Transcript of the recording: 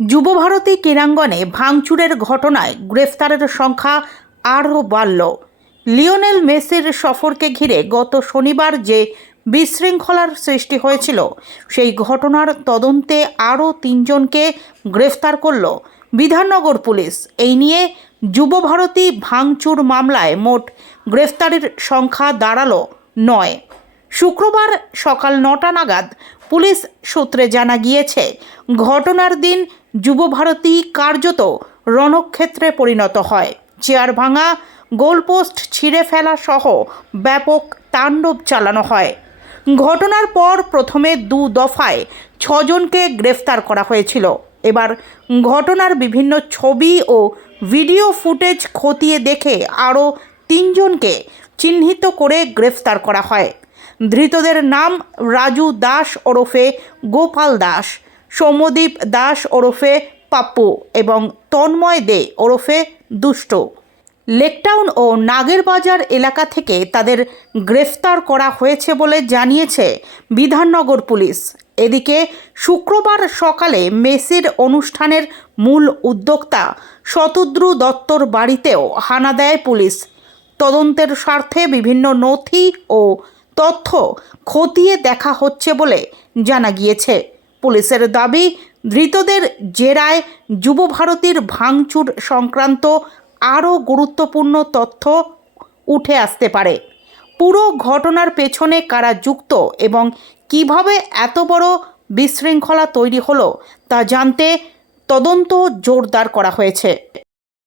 যুবভারতী ক্রীড়াঙ্গনে ভাঙচুরের ঘটনায় গ্রেফতারের সংখ্যা আরও বাড়ল। লিওনেল মেসির সফরকে ঘিরে গত শনিবার যে বিশৃঙ্খলার সৃষ্টি হয়েছিল সেই ঘটনার তদন্তে আরও 3 জনকে গ্রেফতার করল বিধাননগর পুলিশ। এই নিয়ে যুবভারতী ভাঙচুর মামলায় মোট গ্রেফতারের সংখ্যা দাঁড়ালো 9। শুক্রবার সকাল 9টা নাগাদ পুলিশ সূত্রে জানা গিয়েছে, ঘটনার দিন যুবভারতী কার্যত রণক্ষেত্রে পরিণত হয়। চেয়ার ভাঙা, গোলপোস্ট ছিঁড়ে ফেলা সহ ব্যাপক তাণ্ডব চালানো হয়। ঘটনার পর প্রথমে 2 দফায় 6 জনকে গ্রেফতার করা হয়েছিল। এবার ঘটনার বিভিন্ন ছবি ও ভিডিও ফুটেজ খতিয়ে দেখে আরও 3 জনকে চিহ্নিত করে গ্রেফতার করা হয়। ধৃতদের নাম রাজু দাস ওরফে গোপাল দাস, সৌম্যদীপ দাস ওরফে পাপ্পু এবং তন্ময় দে ওরফে দুষ্ট। লেকটাউন ও নাগেরবাজার এলাকা থেকে তাদের গ্রেফতার করা হয়েছে বলে জানিয়েছে বিধাননগর পুলিশ। এদিকে শুক্রবার সকালে মেসির অনুষ্ঠানের মূল উদ্যোক্তা শতদ্রু দত্তর বাড়িতেও হানা দেয় পুলিশ। তদন্তের স্বার্থে বিভিন্ন নথি ও তথ্য খতিয়ে দেখা হচ্ছে বলে জানা গিয়েছে। পুলিশের দাবি, ধৃতদের জেরায় যুবভারতীর ভাঙচুর সংক্রান্ত আরও গুরুত্বপূর্ণ তথ্য উঠে আসতে পারে। পুরো ঘটনার পেছনে কারা যুক্ত এবং কিভাবে এত বড় বিশৃঙ্খলা তৈরি হলো তা জানতে তদন্ত জোরদার করা হয়েছে।